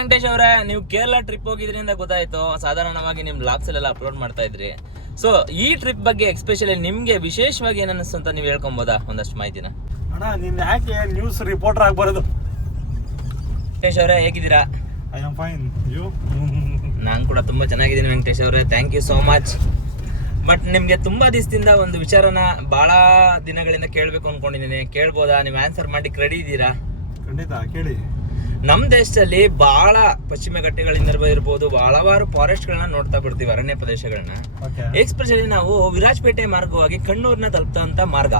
ವೆಂಕಟೇಶ್ ಅವರೇ, ನೀವು ಕೇರಳ ಟ್ರಿಪ್ ಹೋಗಿದ್ರಿ ಅಂತ ಗೊತ್ತಾಯ್ತು. ಸಾಧಾರಣವಾಗಿ ನಿಮ್ ಬ್ಲಾಗ್ಸ್ ಎಲ್ಲ ಅಪ್ಲೋಡ್ ಮಾಡ್ತಾ ಇದ್ರಿ. ಸೊ ಈ ಟ್ರಿಪ್ ಬಗ್ಗೆ ಎಕ್ಸ್ಪೆಷಲಿ ನಿಮ್ಗೆ ವಿಶೇಷವಾಗಿ ಏನ್ ಅನಿಸ್ತು ಅಂತ ನೀವು ಹೇಳ್ಕೊಬೋದಾ ಒಂದಷ್ಟು ಮಾಹಿತಿನ? ಅಣ್ಣ ನೀನ್ ಯಾಕೆ ನ್ಯೂಸ್ ರಿಪೋರ್ಟರ್ ಆಗ್ಬಾರದು? ವೆಂಕಟೇಶ್ ಅವರೇ, ಹೇಗಿದ್ದೀರಾ? I am fine, you? ನಾನು ಕೂಡ ತುಂಬಾ ಚೆನ್ನಾಗಿದ್ದೀನಿ ವೆಂಕಟೇಶ್ ಅವರೇ, thank you so much. But ನಿಮ್ಗೆ ತುಂಬಾ ದಿವಸದಿಂದ ಒಂದು ವಿಚಾರನ ಬಹಳ ದಿನಗಳಿಂದ ಕೇಳ್ಬೇಕು ಅನ್ಕೊಂಡಿದ್ದೀನಿ. ಕೇಳ್ಬೋದಾ? ನೀವು ಆನ್ಸರ್ ಮಾಡಿ ರೆಡಿ ಇದ್ದೀರಾ? ಖಂಡಿತ ಕೇಳಿ. ನಮ್ ದೇಶದಲ್ಲಿ ಬಹಳ ಪಶ್ಚಿಮ ಘಟ್ಟಗಳಿಂದ ಇರ್ಬೋದು, ಹಲವಾರು ಫಾರೆಸ್ಟ್ ಗಳನ್ನ ನೋಡ್ತಾ ಬಿಡ್ತೀವಿ, ಅರಣ್ಯ ಪ್ರದೇಶಗಳನ್ನ. ಎಕ್ಸ್ಪೆಷಲಿ ನಾವು ವಿರಾಜಪೇಟೆ ಮಾರ್ಗವಾಗಿ ಕಣ್ಣೂರ್ನ ತಲುಪುವಂತ ಮಾರ್ಗ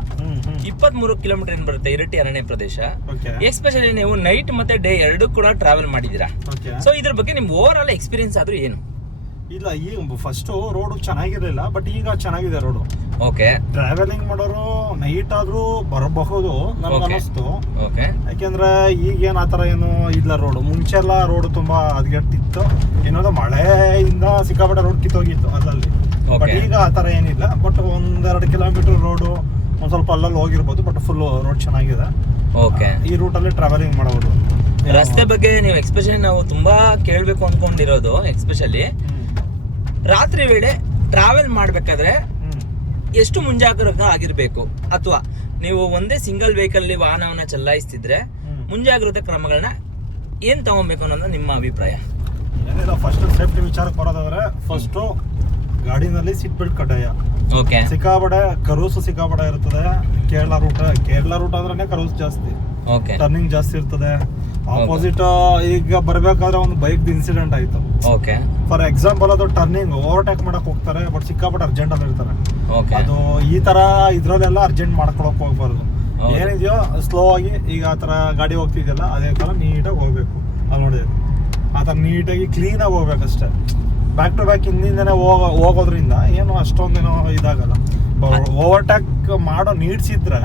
23 ಕಿಲೋಮೀಟರ್ ಏನ್ ಬರುತ್ತೆ, ಇರಟಿ ಅರಣ್ಯ ಪ್ರದೇಶ. ಎಕ್ಸ್ಪೆಷಲಿ ನೀವು ನೈಟ್ ಮತ್ತೆ ಡೇ ಎರಡು ಕೂಡ ಟ್ರಾವೆಲ್ ಮಾಡಿದೀರಾ. ಸೊ ಇದ್ರ ಬಗ್ಗೆ ನಿಮ್ ಓವರ್ ಆಲ್ ಎಕ್ಸ್ಪೀರಿಯನ್ಸ್ ಆದ್ರೂ ಏನು? ಇಲ್ಲ, ಈಗ ಫಸ್ಟ್ ರೋಡ್ ಚೆನ್ನಾಗಿರ್ಲಿಲ್ಲ, ಬಟ್ ಈಗ ಚೆನ್ನಾಗಿದೆ ರೋಡು. ಓಕೆ, ಟ್ರಾವೆಲಿಂಗ್ ಮಾಡೋರು ನೈಟ್ ಆದ್ರೂ ಬರಬಹುದು ನನ್ಗೆ ಅನಿಸ್ತು. ಯಾಕೆಂದ್ರೆ ಈಗೇನ್ ಆತರ ಏನು ಇಲ್ಲ ರೋಡು. ಮುಂಚೆ ಎಲ್ಲ ರೋಡ್ ತುಂಬಾ ಹದಗೆಟ್ಟಿತ್ತು, ಏನೋ ಮಳೆಯಿಂದ ಸಿಕ್ಕಾಪಟ್ಟೆ ರೋಡ್ ಕಿತ್ತೋಗಿತ್ತು ಅಲ್ಲಲ್ಲಿ. ಬಟ್ ಈಗ ಆತರ ಏನಿಲ್ಲ. ಬಟ್ 1-2 ಕಿಲೋಮೀಟರ್ ರೋಡು ಒಂದ್ ಸ್ವಲ್ಪ ಅಲ್ಲಲ್ಲಿ ಹೋಗಿರ್ಬೋದು, ಬಟ್ ಫುಲ್ ರೋಡ್ ಚೆನ್ನಾಗಿದೆ. ಈ ರೂಟಲ್ಲಿ ಟ್ರಾವೆಲಿಂಗ್ ಮಾಡಬಹುದು. ರಸ್ತೆ ಬಗ್ಗೆ ನೀವು ಎಕ್ಸ್ಪೆಷಲಿ ನಾವು ತುಂಬಾ ಕೇಳ್ಬೇಕು ಅನ್ಕೊಂಡಿರೋದು, ಎಕ್ಸ್ಪೆಷಲಿ ರಾತ್ರಿ ವೇಳೆ ಟ್ರಾವೆಲ್ ಮಾಡ್ಬೇಕಾದ್ರೆ ಎಷ್ಟು ಮುಂಜಾಗ್ರತೆ ಆಗಿರ್ಬೇಕು, ಅಥವಾ ನೀವು ಒಂದೇ ಸಿಂಗಲ್ ವೆಹಿಕಲ್ ವಾಹನವನ್ನ ಚಲಾಯಿಸ್ತಿದ್ರೆ ಮುಂಜಾಗ್ರತೆ ಕ್ರಮಗಳನ್ನ ಏನ್ ತಗೊಬೇಕು ಅನ್ನೋದು ನಿಮ್ಮ ಅಭಿಪ್ರಾಯ? ಏನಿಲ್ಲ, ಫಸ್ಟ್ ಸೇಫ್ಟಿ ವಿಚಾರಕ್ಕೆ ಬರೋದಾದ್ರೆ ಫಸ್ಟ್ ಗಾಡಿನಲ್ಲಿ ಸೀಟ್ ಬೆಲ್ಟ್ ಕಡ್ಡಾಯ. ಸಿಕ್ಕಾಪಟ್ಟೆ ಕರೋಸ್ ಸಿಕ್ಕಾಪಟ್ಟೆ ಇರ್ತದೆ. ಕೇರಳ ರೂಟ್ ಅಂದ್ರೆ ಕರೋಸ್ ಜಾಸ್ತಿ, ಟರ್ನಿಂಗ್ ಜಾಸ್ತಿ ಇರ್ತದೆ. ಆಪೋಸಿಟ್ ಈಗ ಬರ್ಬೇಕಾದ್ರೆ ಒಂದು ಬೈಕ್ ಇನ್ಸಿಡೆಂಟ್ ಆಯ್ತು. ಫಾರ್ ಎಕ್ಸಾಂಪಲ್, ಅದು ಟರ್ನಿಂಗ್ ಓವರ್ಟೇಕ್ ಮಾಡಕ್ ಹೋಗ್ತಾರೆ, ಬಟ್ ಸಿಕ್ಕಾಪಟ್ಟೆ ಅರ್ಜೆಂಟ್ ಅಲ್ಲಿ ಇರ್ತಾರೆ. ಅದು ಈ ತರ ಇದ್ರಲ್ಲೆಲ್ಲ ಅರ್ಜೆಂಟ್ ಮಾಡ್ಕೊಳಕ್ ಹೋಗ್ಬಾರ್ದು. ಏನಿದೆಯೋ ಸ್ಲೋ ಆಗಿ, ಈಗ ಆತರ ಗಾಡಿ ಹೋಗ್ತಿದ್ಯಲ್ಲ ಅದೇ ತರ ನೀಟಾಗಿ ಹೋಗ್ಬೇಕು. ಅಲ್ಲಿ ನೋಡಿದ್ರೆ ಆತರ ನೀಟಾಗಿ ಕ್ಲೀನ್ ಆಗಿ ಹೋಗ್ಬೇಕಷ್ಟೇ. ಬ್ಯಾಕ್ ಟು ಬ್ಯಾಕ್ ಹಿಂದಿಂದನೇ ಹೋಗೋದ್ರಿಂದ ಏನು ಅಷ್ಟೊಂದೇನೋ ಇದಾಗಲ್ಲ. ಓವರ್ಟೇಕ್ ಮಾಡೋ ನೀಡ್ಸ್ ಇದ್ರೆ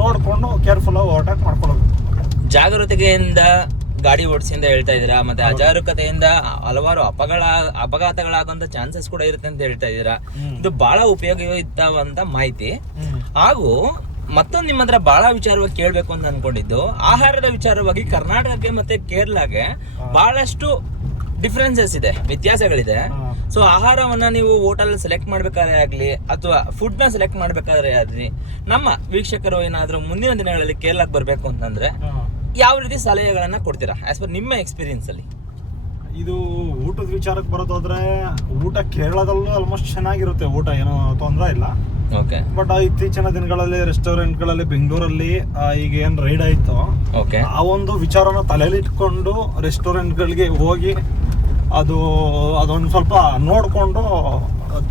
ನೋಡ್ಕೊಂಡು ಕೇರ್ಫುಲ್ ಆಗಿ ಓವರ್ಟೇಕ್ ಮಾಡ್ಕೊಳ್ಬೇಕು. ಜಾಗರೂಕತೆಯಿಂದ ಗಾಡಿ ಓಡಿಸಿ ಅಂತ ಹೇಳ್ತಾ ಇದ್ದೀರಾ, ಮತ್ತೆ ಅಜಾಗರೂಕತೆಯಿಂದ ಹಲವಾರು ಅಪಘಾತಗಳಾಗುವಂತ ಚಾನ್ಸಸ್ ಕೂಡ ಇರುತ್ತೆ ಅಂತ ಹೇಳ್ತಾ ಇದ್ದೀರಾ. ಇದು ಬಹಳ ಉಪಯೋಗಯುಕ್ತವಂತ ಮಾಹಿತಿ. ಹಾಗೂ ಮತ್ತೊಂದು ನಿಮ್ಮ ಹತ್ರ ಬಹಳ ವಿಚಾರವಾಗಿ ಕೇಳ್ಬೇಕು ಅಂತ ಅನ್ಕೊಂಡಿದ್ದು, ಆಹಾರದ ವಿಚಾರವಾಗಿ ಕರ್ನಾಟಕಕ್ಕೆ ಮತ್ತೆ ಕೇರಳಗೆ ಬಹಳಷ್ಟು ಡಿಫ್ರೆನ್ಸಸ್ ಇದೆ, ವ್ಯತ್ಯಾಸಗಳಿದೆ. ಸೊ ಆಹಾರವನ್ನ ನೀವು ಹೋಟೆಲ್ ಸೆಲೆಕ್ಟ್ ಮಾಡ್ಬೇಕಾದ್ರೆ ಆಗ್ಲಿ, ಅಥವಾ ಫುಡ್ ನ ಸೆಲೆಕ್ಟ್ ಮಾಡ್ಬೇಕಾದ್ರೆ ಆಗ್ಲಿ, ನಮ್ಮ ವೀಕ್ಷಕರು ಏನಾದ್ರೂ ಮುಂದಿನ ದಿನಗಳಲ್ಲಿ ಕೇರಳಕ್ಕೆ ಬರ್ಬೇಕು ಅಂತಂದ್ರೆ ಯಾವ ರೀತಿ ಸಲಹೆಗಳನ್ನ ಕೊಡ್ತೀರಾ ಆಸ್ ಪರ್ ನಿಮ್ಮ ಎಕ್ಸ್ಪೀರಿಯನ್ಸ್ ಅಲ್ಲಿ? ಇದು ಊಟದ ವಿಚಾರಕ್ಕೆ ಬರೋದಾದ್ರೆ, ಊಟ ಕೇರಳದಲ್ಲೂ ಆಲ್ಮೋಸ್ಟ್ ಚೆನ್ನಾಗಿರುತ್ತೆ, ಊಟ ಏನೋ ತೊಂದರೆ ಇಲ್ಲ. ಬಟ್ ಇತ್ತೀಚಿನ ದಿನಗಳಲ್ಲಿ ರೆಸ್ಟೋರೆಂಟ್ಗಳಲ್ಲಿ ಬೆಂಗಳೂರಲ್ಲಿ ಈಗ ಏನ್ ರೈಡ್ ಆಯ್ತು, ಆ ಒಂದು ವಿಚಾರನ ತಲೆಯಲ್ಲಿ ಇಟ್ಕೊಂಡು ರೆಸ್ಟೋರೆಂಟ್ಗಳಿಗೆ ಹೋಗಿ ಅದೊಂದು ಸ್ವಲ್ಪ ನೋಡ್ಕೊಂಡು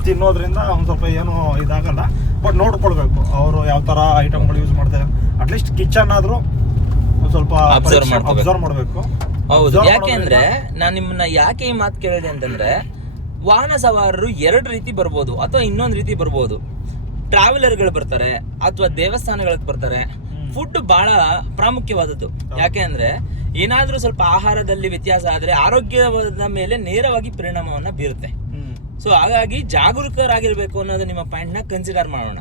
ತಿನ್ನೋದ್ರಿಂದ ಒಂದ್ ಸ್ವಲ್ಪ ಏನು ಇದಾಗಲ್ಲ. ಬಟ್ ನೋಡ್ಕೊಳ್ಬೇಕು ಅವರು ಯಾವ ತರ ಐಟಮ್ಗಳು ಯೂಸ್ ಮಾಡ್ತಾರೆ. ಅಟ್ಲೀಸ್ಟ್ ಕಿಚನ್ ಆದ್ರೂ ಒಂದ್ ಸ್ವಲ್ಪ ಅಬ್ಸರ್ವ್ ಮಾಡ್ಬೇಕು. ಹೌದು, ಯಾಕೆಂದ್ರೆ ನಾನು ನಿಮ್ಮನ್ನ ಯಾಕೆ ಈ ಮಾತು ಕೇಳಿದೆ ಅಂತಂದ್ರೆ, ವಾಹನ ಸವಾರರು 2 ರೀತಿ ಬರ್ಬೋದು, ಅಥವಾ ಇನ್ನೊಂದು ರೀತಿ ಬರ್ಬೋದು. ಟ್ರಾವೆಲರ್ಗಳು ಬರ್ತಾರೆ, ಅಥವಾ ದೇವಸ್ಥಾನಗಳಿಗೆ ಬರ್ತಾರೆ. ಫುಡ್ ಬಹಳ ಪ್ರಾಮುಖ್ಯವಾದದ್ದು. ಯಾಕೆ ಅಂದ್ರೆ ಏನಾದ್ರೂ ಸ್ವಲ್ಪ ಆಹಾರದಲ್ಲಿ ವ್ಯತ್ಯಾಸ ಆದ್ರೆ ಆರೋಗ್ಯದ ಮೇಲೆ ನೇರವಾಗಿ ಪರಿಣಾಮವನ್ನ ಬೀರುತ್ತೆ. ಸೊ ಹಾಗಾಗಿ ಜಾಗರೂಕರಾಗಿರ್ಬೇಕು ಅನ್ನೋದು ನಿಮ್ಮ ಪಾಯಿಂಟ್ ನ ಕನ್ಸಿಡರ್ ಮಾಡೋಣ.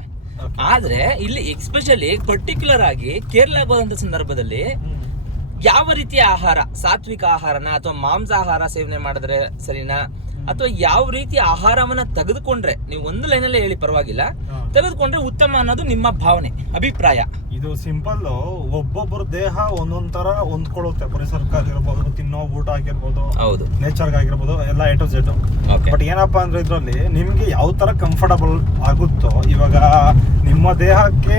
ಆದ್ರೆ ಇಲ್ಲಿ ಎಕ್ಸ್ಪೆಷಲಿ ಪರ್ಟಿಕ್ಯುಲರ್ ಆಗಿ ಕೇರಳಕ್ಕೆ ಹೋದಂತ ಸಂದರ್ಭದಲ್ಲಿ ಯಾವ ರೀತಿಯ ಆಹಾರ, ಸಾತ್ವಿಕ ಆಹಾರನ ಅಥವಾ ಮಾಂಸಾಹಾರ ಸೇವನೆ ಮಾಡಿದ್ರೆ ಸರಿನಾ, ಅಥವಾ ಯಾವ ರೀತಿಯ ಆಹಾರವನ್ನ ತೆಗೆದುಕೊಂಡ್ರೆ, ನೀವು ಒಂದು ಲೈನಲ್ಲಿ ಹೇಳಿ ಪರವಾಗಿಲ್ಲ, ತೆಗೆದುಕೊಂಡ್ರೆ ಉತ್ತಮ ಅನ್ನೋದು ನಿಮ್ಮ ಭಾವನೆ, ಅಭಿಪ್ರಾಯ? ಇದು ಸಿಂಪಲ್. ಒಬ್ಬೊಬ್ಬರ ದೇಹ ಒಂದೊಂದ್ ತರ ಹೊಂದ್ಕೊಳ್ಳುತ್ತೆ. ಪರಿಸರಕ್ಕಾಗಿರ್ಬೋದು, ತಿನ್ನೋ ಊಟ ಆಗಿರ್ಬೋದು, ನೇಚರ್ಗೆ ಆಗಿರ್ಬೋದು, ಎಲ್ಲ A to Z. ಬಟ್ ಏನಪ್ಪಾ ಅಂದ್ರೆ ಇದ್ರಲ್ಲಿ ನಿಮ್ಗೆ ಯಾವ ತರ ಕಂಫರ್ಟಬಲ್ ಆಗುತ್ತೋ, ಇವಾಗ ನಿಮ್ಮ ದೇಹಕ್ಕೆ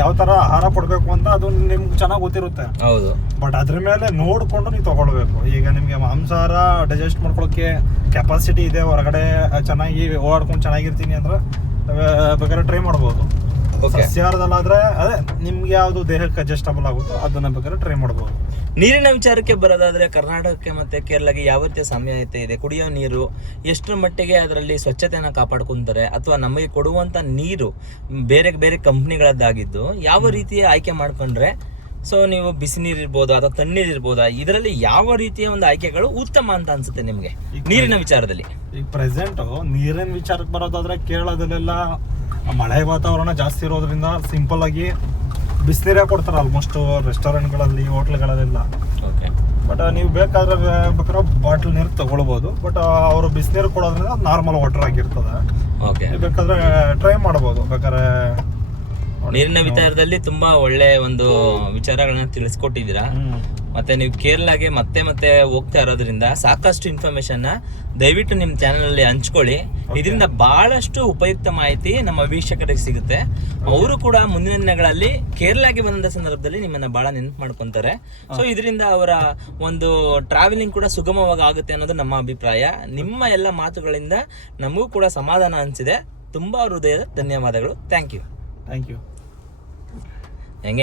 ಯಾವ ತರ ಆಹಾರ ಕೊಡ್ಬೇಕು ಅಂತ ಅದು ನಿಮ್ಗೆ ಚೆನ್ನಾಗಿ ಗೊತ್ತಿರುತ್ತೆ. ಬಟ್ ಅದ್ರ ಮೇಲೆ ನೋಡ್ಕೊಂಡು ನೀವು ತಗೊಳ್ಬೇಕು. ಈಗ ನಿಮ್ಗೆ ಮಾಂಸಾಹಾರ ಡೈಜೆಸ್ಟ್ ಮಾಡ್ಕೊಳಕ್ಕೆ ಕೆಪಾಸಿಟಿ ಇದೆ, ಹೊರಗಡೆ ಚೆನ್ನಾಗಿ ಓಡಾಡ್ಕೊಂಡು ಚೆನ್ನಾಗಿರ್ತೀನಿ ಅಂದ್ರೆ ಬೇಕಾದ್ರೆ ಟ್ರೈ ಮಾಡ್ಬೋದು. ಸಸ್ಯಾಹಾರದಲ್ಲಾದ್ರೆ ಅದೇ ನಿಮ್ಗೆ ಯಾವ್ದು ದೇಹಕ್ಕೆ ಅಡ್ಜಸ್ಟಬಲ್ ಆಗುತ್ತೋ ಅದನ್ನ ಬೇಕಾದ್ರೆ ಟ್ರೈ ಮಾಡ್ಬೋದು. ನೀರಿನ ವಿಚಾರಕ್ಕೆ ಬರೋದಾದ್ರೆ ಕರ್ನಾಟಕಕ್ಕೆ ಮತ್ತೆ ಕೇರಳಕ್ಕೆ ಯಾವ ರೀತಿಯ ಸಾಮ್ಯತೆ ಇದೆ? ಕುಡಿಯೋ ನೀರು ಎಷ್ಟರ ಮಟ್ಟಿಗೆ ಅದರಲ್ಲಿ ಸ್ವಚ್ಛತೆಯನ್ನ ಕಾಪಾಡ್ಕೊಂತಾರೆ, ಅಥವಾ ನಮಗೆ ಕೊಡುವಂತ ನೀರು ಬೇರೆ ಬೇರೆ ಕಂಪ್ನಿಗಳದ್ದಾಗಿದ್ದು ಯಾವ ರೀತಿಯ ಆಯ್ಕೆ ಮಾಡ್ಕೊಂಡ್ರೆ, ಸೊ ನೀವು ಬಿಸಿ ನೀರು ಇರ್ಬೋದು ಅಥವಾ ತಣ್ಣೀರು ಇರ್ಬೋದಾ, ಇದರಲ್ಲಿ ಯಾವ ರೀತಿಯ ಒಂದು ಆಯ್ಕೆಗಳು ಉತ್ತಮ ಅಂತ ಅನ್ಸುತ್ತೆ ನಿಮ್ಗೆ ನೀರಿನ ವಿಚಾರದಲ್ಲಿ? ಈಗ ಪ್ರೆಸೆಂಟ್ ನೀರಿನ ವಿಚಾರಕ್ಕೆ ಬರೋದಾದ್ರೆ ಕೇರಳದಲ್ಲೆಲ್ಲ ಮಳೆ ವಾತಾವರಣ ಜಾಸ್ತಿ ಇರೋದ್ರಿಂದ ಸಿಂಪಲ್ ಆಗಿ ಬಿಸಿನೀರೇ ಕೊಡ್ತಾರೆ ಆಲ್ಮೋಸ್ಟ್ ರೆಸ್ಟೋರೆಂಟ್ಗಳಲ್ಲಿ, ಹೋಟ್ಲ್ಗಳಲ್ಲೆಲ್ಲ. ಬಟ್ ನೀವು ಬೇಕಾದ್ರೆ ಬಾಟ್ಲ್ ನೀರು ತಗೊಳ್ಬೋದು. ಬಟ್ ಅವರು ಬಿಸಿನೀರು ಕೊಡೋದ್ರಿಂದ ನಾರ್ಮಲ್ ವಾಟರ್ ಆಗಿರ್ತದೆ. ಓಕೆ, ನೀವು ಬೇಕಾದ್ರೆ ಟ್ರೈ ಮಾಡ್ಬೋದು. ಬೇಕಾದ್ರೆ ನೀರಿನ ವಿಚಾರದಲ್ಲಿ ತುಂಬಾ ಒಳ್ಳೆ ಒಂದು ವಿಚಾರಗಳನ್ನ ತಿಳಿಸ್ಕೊಟ್ಟಿದ್ದೀರಾ. ಮತ್ತೆ ನೀವು ಕೇರಳಗೆ ಮತ್ತೆ ಮತ್ತೆ ಹೋಗ್ತಾ ಇರೋದ್ರಿಂದ ಸಾಕಷ್ಟು ಇನ್ಫಾರ್ಮೇಶನ್ ದಯವಿಟ್ಟು ನಿಮ್ಮ ಚಾನೆಲ್ ಅಲ್ಲಿ ಹಂಚ್ಕೊಳ್ಳಿ. ಇದರಿಂದ ಬಹಳಷ್ಟು ಉಪಯುಕ್ತ ಮಾಹಿತಿ ನಮ್ಮ ವೀಕ್ಷಕರಿಗೆ ಸಿಗುತ್ತೆ. ಅವರು ಕೂಡ ಮುಂದಿನ ದಿನಗಳಲ್ಲಿ ಕೇರಳಗೆ ಬಂದ ಸಂದರ್ಭದಲ್ಲಿ ನಿಮ್ಮನ್ನ ಬಹಳ ನೆನಪು ಮಾಡ್ಕೊಂತಾರೆ. ಸೊ ಇದರಿಂದ ಅವರ ಒಂದು ಟ್ರಾವೆಲಿಂಗ್ ಕೂಡ ಸುಗಮವಾಗಿ ಆಗುತ್ತೆ ಅನ್ನೋದು ನಮ್ಮ ಅಭಿಪ್ರಾಯ. ನಿಮ್ಮ ಎಲ್ಲ ಮಾತುಗಳಿಂದ ನಮಗೂ ಕೂಡ ಸಮಾಧಾನ ಅನಿಸಿದೆ. ತುಂಬಾ ಹೃದಯದ ಧನ್ಯವಾದಗಳು. Thank you. Thank you. ಹೆಂಗೆ